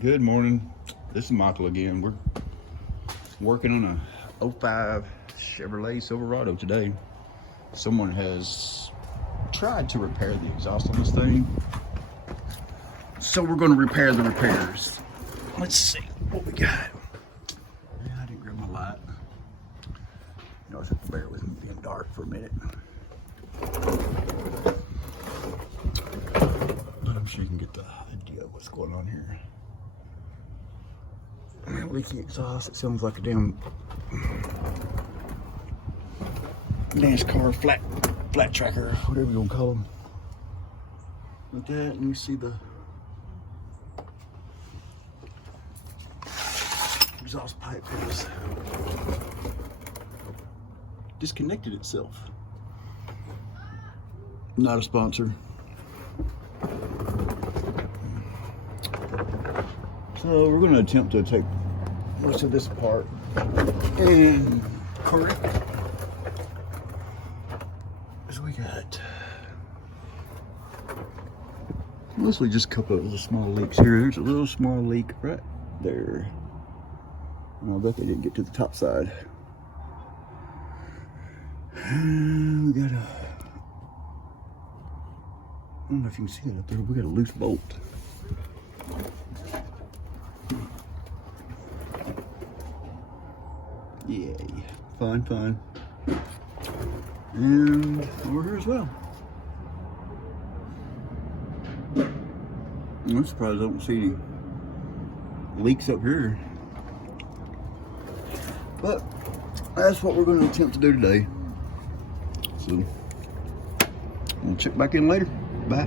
Good morning. This is Michael again. We're working on a '05 Chevrolet Silverado today. Someone has tried to repair the exhaust on this thing, so we're going to repair the repairs. Let's see what we got. Yeah, I didn't grab my light. You know, just have to bear with me being dark for a minute. But I'm sure you can get the idea of what's going on here. Leaky exhaust. It sounds like a damn NASCAR flat tracker, whatever you want to call them. With that, let me see the exhaust pipe has disconnected itself. Not a sponsor. So we're going to attempt to take most of this apart and correct it. So we got mostly just a couple of little small leaks here. There's a little small leak right there. And I bet they didn't get to the top side. And we got a, I don't know if you can see it up there, we got a loose bolt. Yay, fun. And over here as well. I'm surprised I don't see any leaks up here. But that's what we're going to attempt to do today. So, I'll check back in later. Bye.